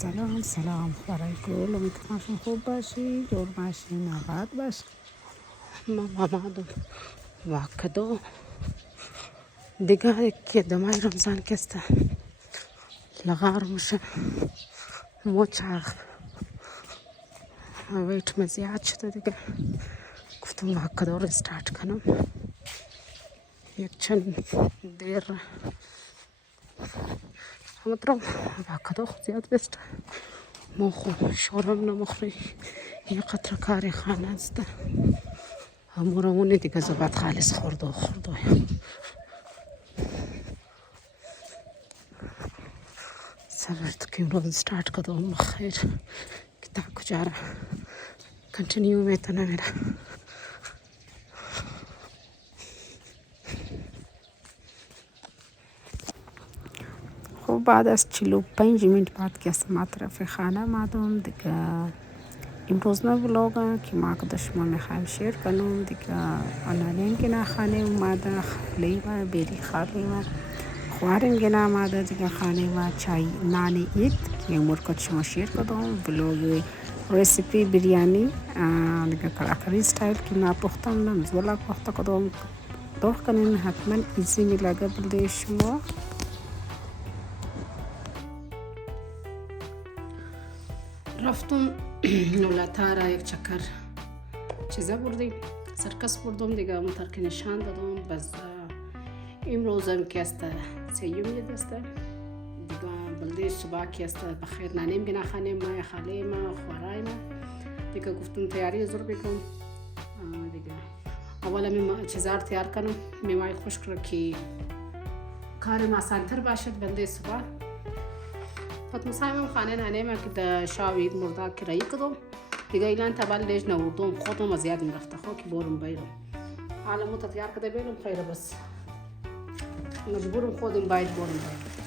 سلام برای کل امیدوارم خوب باشی جور باشی نباد باشی ماما مادم واکدو دیگه که دمای رمضان کسته لغار میشه موچخ ویت مزیاد شده دیگه گفتم واکدو رو استارت کنم یک چند دیر همطرم واکدو زیاد بست مخو شورم نمخری یه قطر کاری خانه است همورمونی دیگه زباد خالص خورده صبرت که امروز استارت کردم بخیر که تا کجا را کنتینیو میتونه میره خب بعد از 45 منت بعد که طرف خانه مادم دیگه امروز نه ولاگا که ما که شما میخوایم شیر کنم دیگه آنالیم که نه خانه اومده خالی و بیری خالی و خوارم که نه آمده دیگه خانه و چای نانی اید که مرکت شما شیر کردم ولاگ رسیپی بریانی دیگه کراکری ستایل که ما پختم نمزولا پخته کردم دور کنین حتما ایزی میلگه بلده شما رفتم نولاتارا یک چکر چیزا بردیم سرکس بردم دیگه مترک نشان دادم بس امروزم که است سیومی دسته دیگه بلده صبح که است بخیر نانیم گنا خانه ما خاله ما خوارای ما دیگه گفتم تیاری زور بکنم دیگه اولا می چیزا رو تیار کنم میمای خشک رو که کارم آسانتر باشد بلده صبح فاطمه سایمم خانه نانه ما که در شاوید مردا کرایی کردم دیگه ایلان تبال لیج نوردم خودم زیاد میرفته خو که بورم بیرم حالا مو تیار کرده بیرم خیره بس مجبورم خودم باید بورم بیرم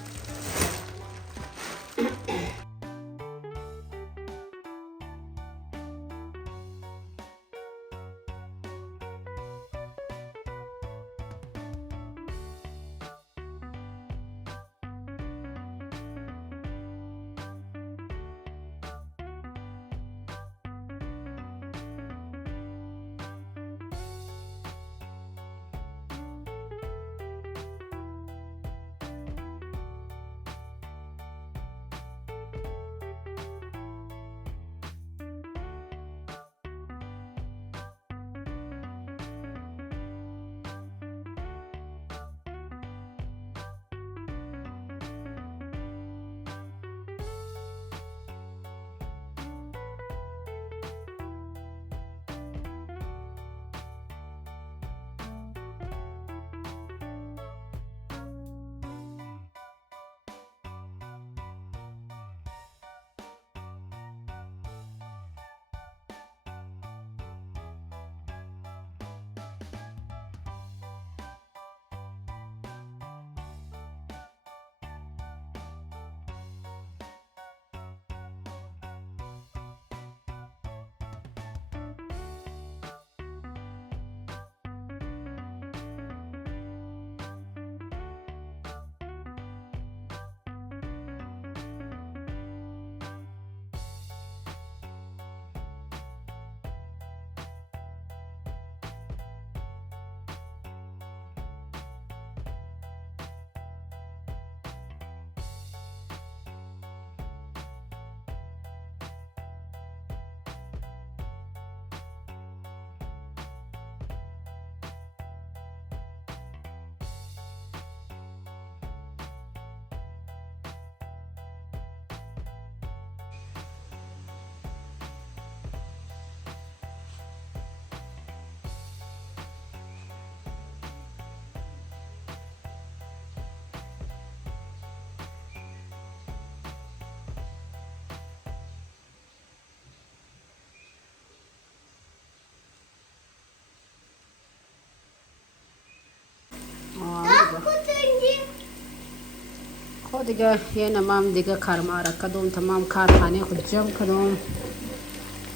خود دیگه یه نمام دیگه کارمارا کدوم تمام کارخانه خود جمع کدوم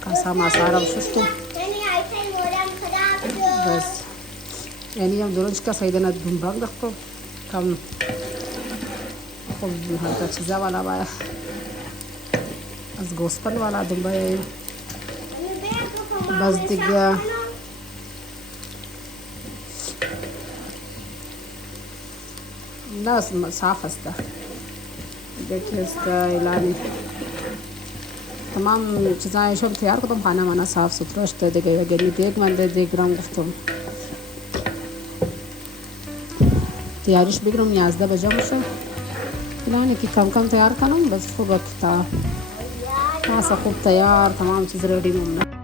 کاسا ماسارم شستو بس يعني يوم دولنش كاس هيدنا دنباق دخو كم خب هذا چیزا والا باید از گوسفند والا دنبال بس دیگه نه صاف است دیگه است اعلانی تمام چیزایشو تیار کردم خانه من صاف سوتره شده دیگه یعنی دیگ من دیگ رام گفتم تیاریش بگیرم 11 بجه میشه اعلانی که کم کم تیار کنم بس خوب تا ماسه خوب تیار تمام چیز ریڈی ممنون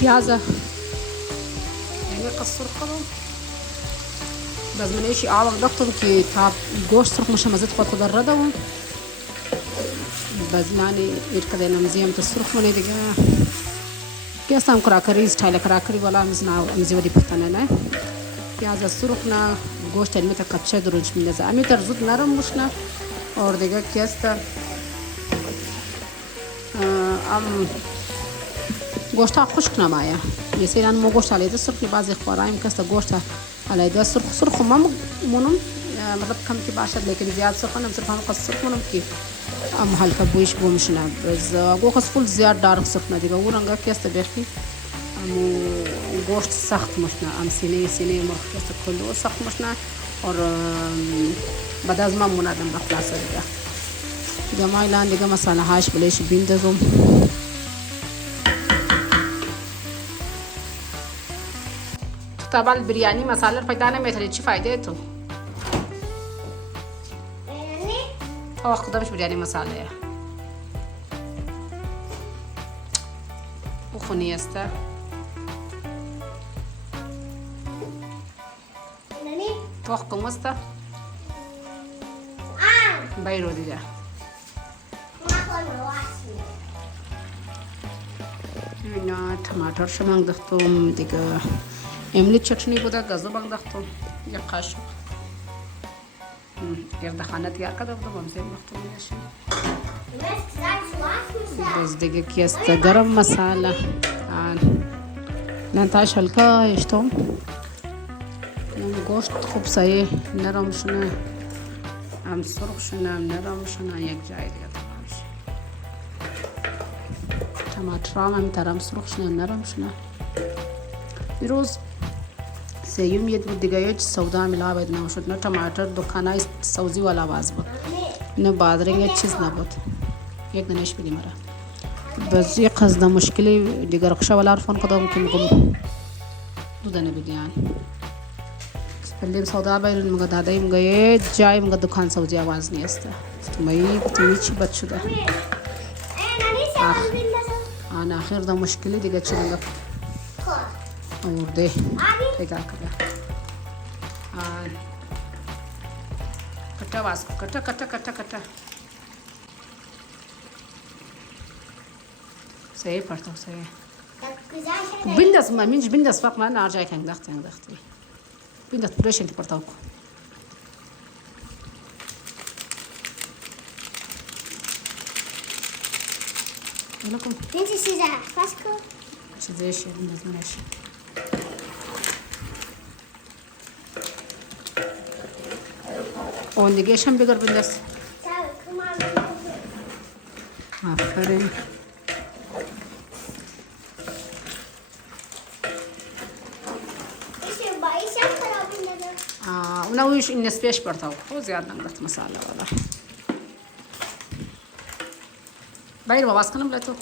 پیاز يعني قصر خلو بس من ايشي اعوق ضغطهم كي تاب جوش تروح مش مزيد خط درده بس يعني يركض انا مزيم تصرخ من دغه كيسام كراكري ستايل كراكري ولا مزنا مزي ودي پتنه نه پیاز سرخنا گوشت علمه تا کچه درنج میندازه امی تر زود نرم مشنا اور دیگه کیست ام گوشت خشک نمایه مثلا مو گوشت علیده سرخ بعضی خورایم کست گوشت علیده سرخ ما منم مطلب کم کی باشد لیکن زیاد سرخ نم صرف هم قصر منم کی ام هلکه بویش بومشنا بس گوخس فول زیاد دارک سرخ ندیگه ورنگا کیست بخی ام گوشت سخت مشنا ام سینه مرغ کیست کلو سخت مشنا اور بعد از ما منادم بخلاص دیگه دیگه ما الان دیگه مساله هاش بلیش بیندازم طبعا البرياني مسالة الفايدة مثل شي فايدته هو أخذ مش برياني مسالة وخني يستا توقع مستا بايرو ديجا هنا टमाटर شمال دختم دیگه املی چटणी بوده گازو بانگ دختم یک قاشق گرد خانه تیار کرده بودم هم زیر دختم میشم بس دیگه کیست گرم مساله ننتاش هلکا اشتم گوشت خوب سایه نرم شونه هم سرخ شونه هم نرم شونه یک جای دیگه تمام شد टमाटर هم ترم سرخ شونه نرم شونه دیروز سيوم يد بدقايق سودا ملا باید نشد نه टमाटर دکانای سوزی والا باز بود نه بادرنگ چیز نبود یک دنش بدی مرا بس یک قصد مشکلی دیگر رخشه ولا عرفان کدام که میگم دو دنه بدیان پلیم سودا باید مگه دادای مگه جای مگه دکان سوزی آواز نیست می چی بد شده آن آخر دا مشکلی دیگه چی نگه آورده پیدا کرده کتا باز کتا کتا کتا کتا سعی پرتو سعی بنداز ما منج بنداز فوق ما نرجع كان دختي بنداز بريش انت پرتاوكو لكم انت سيزا فاسكو سيزا بنداز ماشي اون دیگه هم بگر بنداز آفرین اونا ویش این نسبیش برتاو خو زیاد نگرفت مساله والا باید باز کنم لاتو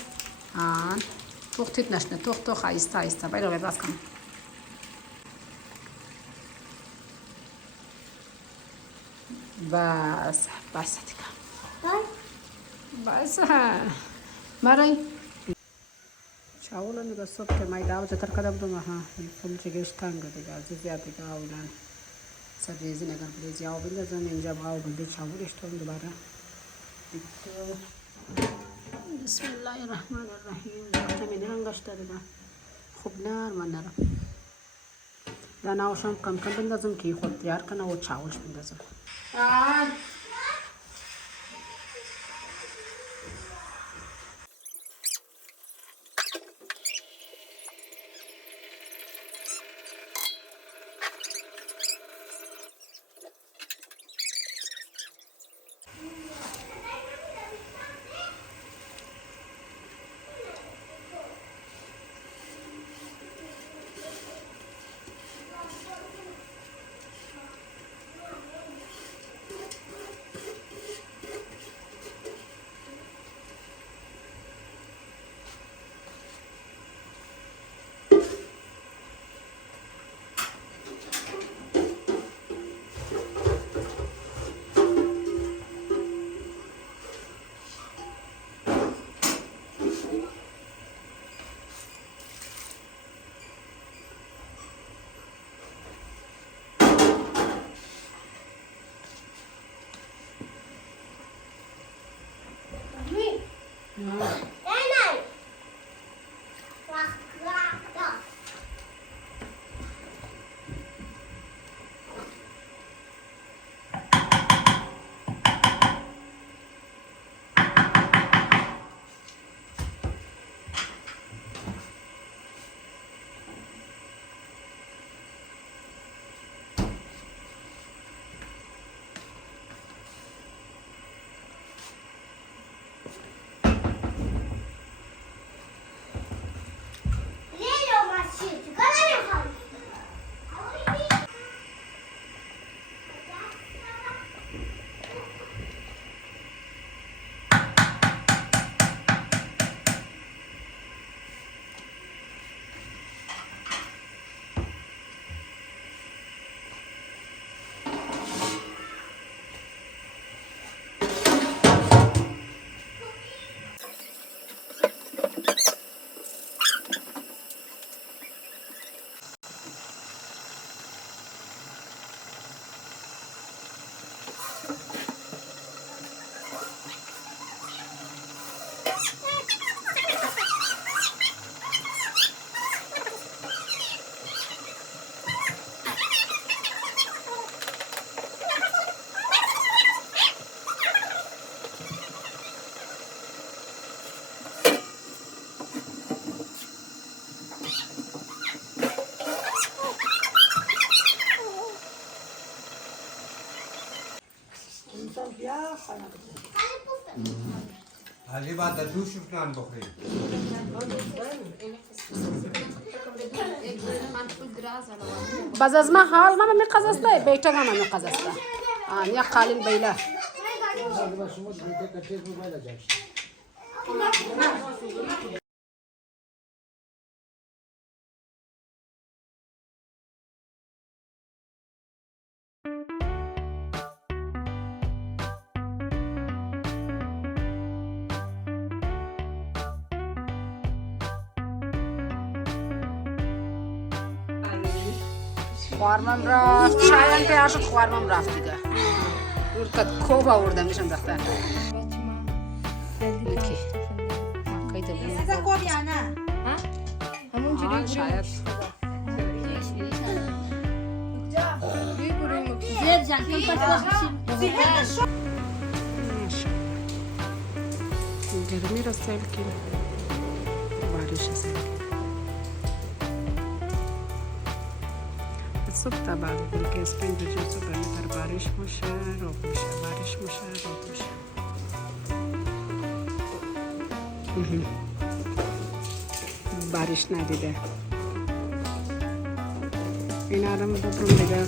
توخ تیت نشنه توخ آیسته آیسته باید باز کنم بس دیگه بس مرای چاولو نگاه صبح که مای داو جتر کده بودم فل چگهش تنگ دیگه از زیاد دیگه آولان سبزی نگر بلیزی آو بندازم اینجا با آو بلده چاولش تو دوباره بسم الله الرحمن الرحیم. وقتی می رنگش دادم خوب نرم دانه‌هاشم کم کم بندازم که خود تیار کنه و چاولش بندازم. حالی بعد در دوش کنن بخوریم. باز از ما حال ما می قزسته بیٹا ما می قزسته یا قالین بیلا خوارمم رفت شاید که هرشد خوارمم رفت دیگه دورکت کوب آوردم میشم دختر یکی مکای دبونی سیزا کوب یا نه؟ همون جوری شاید زیر جنگل پس گرمی را سیل کی بارش سیل صبح تا بعد بلکه اسپین دو جلسه برای بارش میشه روب میشه بارش میشه روب میشه بارش ندیده این آدم ببرم دیگه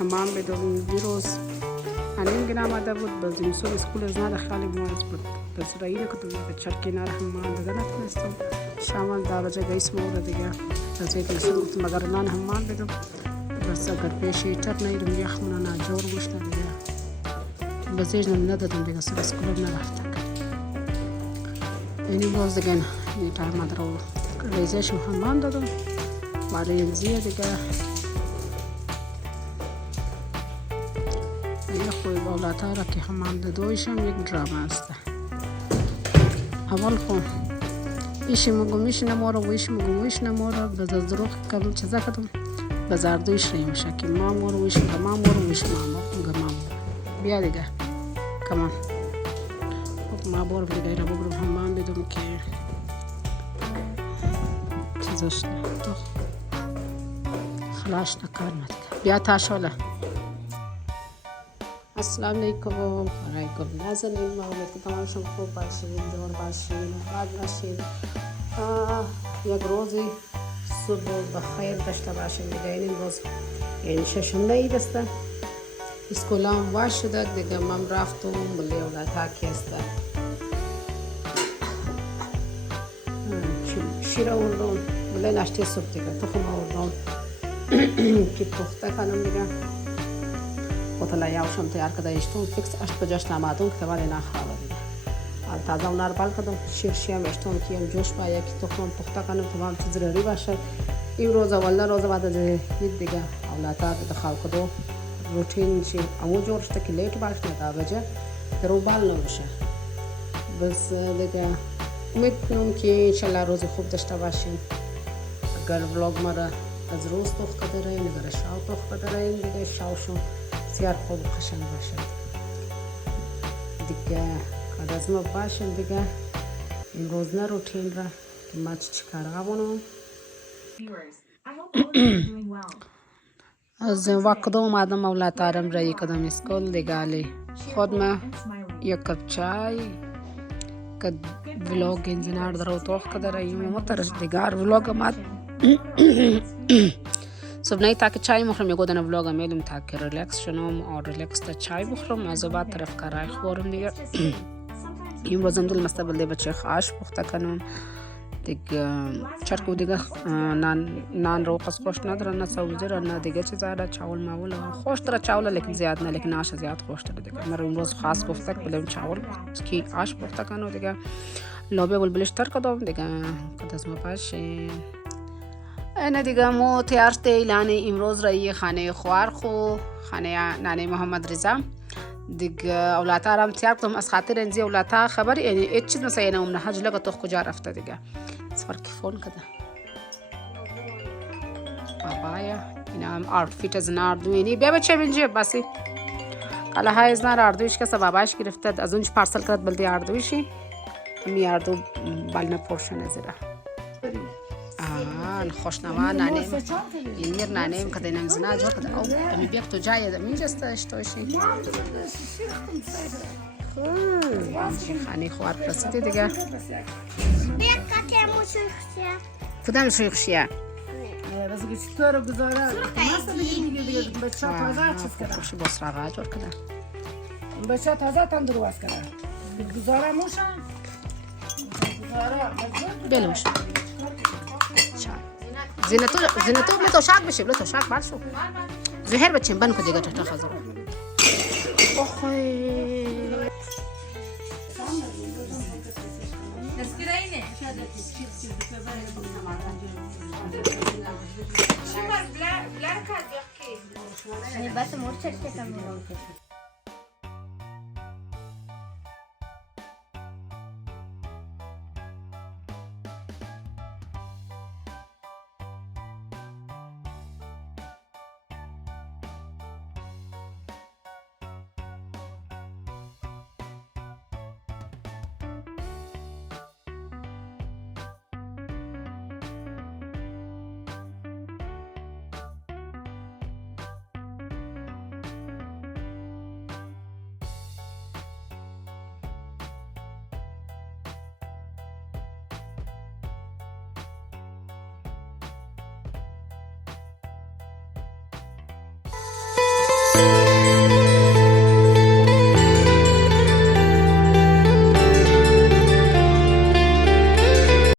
حمام بدوم دیروز الان گنا آمده بود باز امسال اسکول از نده خالی مواز بود باز رایی نکردم دیگه چرکی نره حمام دیگه نتونستم شامل دارجه گیس مورد دیگه از این امسال گفتم اگر نان حمام بدم بس اگر پیشی تر نیرم یخ منا ناجور گوشت دیگه باز ایجنم ندادم دیگه سر اسکول نرفتم اینی باز دیگه یه تایم درو ریزش حمام دادم برای امزیه دیگه یه خوی بالاتر که حمام دادویشم یک درام است اول خو ایشی مگم ایش نماره و ایش مگم ایش نماره بز از دروغ کدوم چیزا کدوم بز اردویش ریمشه که ما مارو ویش مگم ما مارو ویش مگم بیا دیگه کمان ما بار دیگه اینا بگرم همه بدم که چیزاش نه تو خلاص نکار ندیگه بیا تاشوله السلام علیکم علیکم نازنین امیدوارم که تمامشون خوب باشین دور باشین راحت باشین یک روزی صبح بخیر داشته باشین دیگه این روز یعنی ششنبه عید است اسکولام واش شده دیگه من رفتم بلی اولادها که است شیر آوردم بلی ناشته صبح دیگه تخم آوردم که پخته کنم دیگه وطلع یاوشم تیار کده اشتون فکس اشت بجاش نمادون که تبالی نخواه دیگه تازه اونار بال کدم شیر شیم اشتون که یم جوش با یکی تخمم پخته کنم تمام چیز ضروری باشه این روز اول روز بعد از عید دیگه اولادها دخال کدو روتین چی امو جور شده که لیت باش نتا بجه درو بال نمیشه بس دیگه امید کنم که انشالله روز خوب داشته باشین اگر ولاگ مرا از روز توخ کده رین اگر شاو توخ کده رین دیگه شاوشون بسیار خوب و قشنگ باشد دیگه که از ما باشن دیگه امروز نه روتین را که ما چی کار بونم از وقت اومدم اولادارم را یک کدام اسکول دیگه علی خود ما یک کپ چای که ولاگ انجینار در اتاق کده را یوم مترش دیگر ولاگ آمد صبح نهی تا که چای مخورم یکو دنه ولاگ میلم تا که ریلکس شنم و ریلکس تا چای بخورم از بعد طرف کارای خورم دیگه این روزم دل مستقبل دی بچه خاش پخته کنم دیگه چرکو دیگه نان رو قص خوش نداره نه سبزی را نه دیگه چیزا را چاول ماول خوش داره چاول لیکن زیاد نه لیکن آش زیاد خوش داره دیگه مرا این روز خاص پخته بلیم چاول کی آش پخته کنم دیگه لابه بلبلش تر کدام دیگه کداز ما باشه نه دیگه مو تیارت اعلان امروز رای خانه خوار خو خانه نانی محمد رضا دیگه اولادها رام تیار کردم از خاطر اینجا اولادها خبری یعنی هیچ چیز مثلا اونها حج لگا تو کجا رفته دیگه سفر کی فون کده بابایا اینا هم آرتفیت از ناردوینی بیا بچه اینجا باسی حالا های از نار آردویش که باباش گرفته از اونج پارسل کرد بلدی آردویشی می آردو بالنا پورشن زیرا خوشنما نانیم اینیر نانیم که دینم زنا جور کده او امی بیاب تو جایی دم اینجا استاشی خوب خانی خوار پرسیده دیگه بیا کاتمو شوخشیا کدام شوخشیا بس که تو رو گذاره مثلا دیگه بچه تازه چیز کرده خوشی بسراغا جور کده بچه تازه تندرست کرده گذاره موشن گذاره بلوش زینتو بله توشاک بشه بله توشاک بال شو زهر بچیم بند که دیگه تا خزر آخه بس مرچ که کم می‌کنم